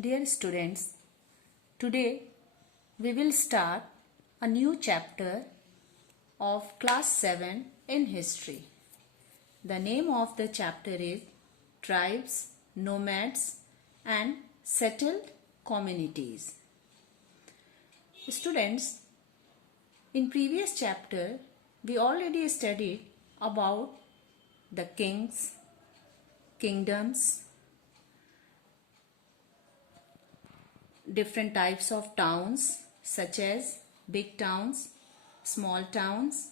Dear students, today we will start a new chapter of class 7 in history. The name of the chapter is Tribes, Nomads and Settled Communities. Students, in previous chapter we already studied about the kings, kingdoms, different types of towns such as big towns, small towns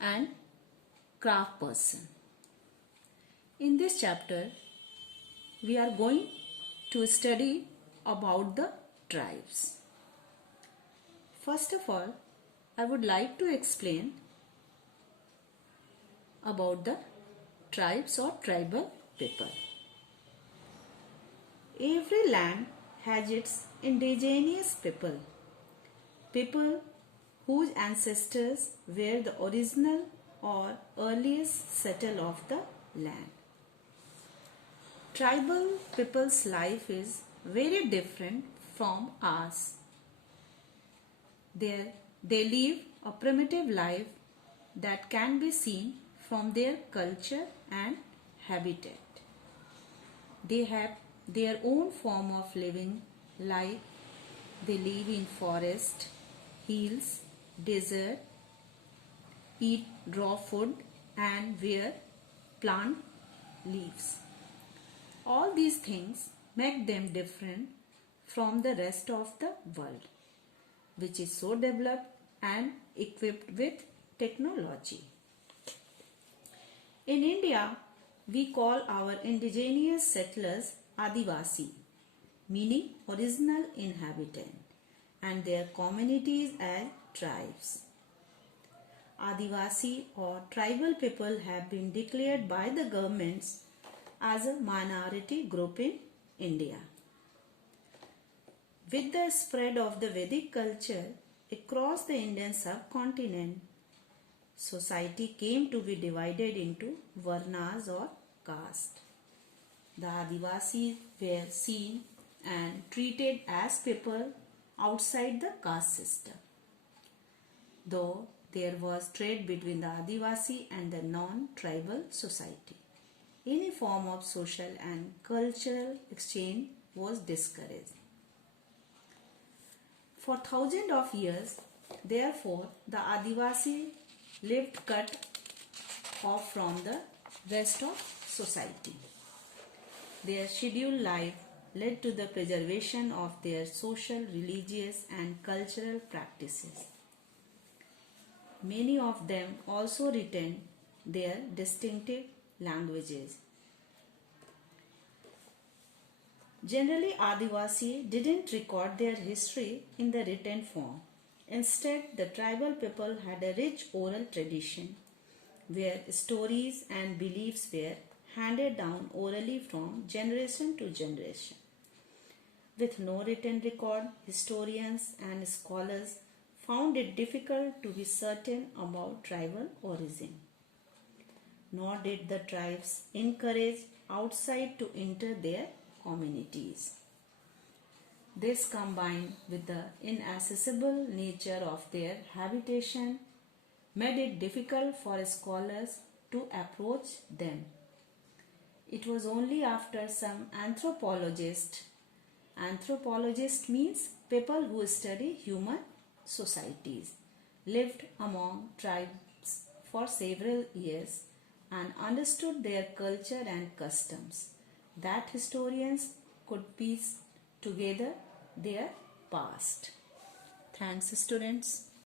and craft person. In this chapter we are going to study about the tribes. First of all, I would like to explain about the tribes or tribal people. Every land has its indigenous people, people whose ancestors were the original or earliest settlers of the land. Tribal people's life is very different from ours. They live a primitive life that can be seen from their culture and habitat. They have their own form of living, like they live in forest, hills, desert, eat raw food and wear plant leaves. All these things make them different from the rest of the world, which is so developed and equipped with technology. In India, we call our indigenous settlers Adivasi, meaning original inhabitant, and their communities as tribes. Adivasi or tribal people have been declared by the governments as a minority group in India. With the spread of the Vedic culture across the Indian subcontinent, society came to be divided into varnas or caste. The Adivasis were seen and treated as people outside the caste system. Though there was trade between the Adivasi and the non-tribal society, any form of social and cultural exchange was discouraged. For thousands of years, therefore, the Adivasi lived cut off from the rest of society. Their scheduled life led to the preservation of their social, religious and cultural practices. Many of them also retained their distinctive languages. Generally, Adivasi didn't record their history in the written form. Instead, the tribal people had a rich oral tradition where stories and beliefs were handed down orally from generation to generation. With no written record, historians and scholars found it difficult to be certain about tribal origin. Nor did the tribes encourage outside to enter their communities. This, combined with the inaccessible nature of their habitation, made it difficult for scholars to approach them. It was only after some anthropologist means people who study human societies, lived among tribes for several years and understood their culture and customs, that historians could piece together their past. Thanks, students.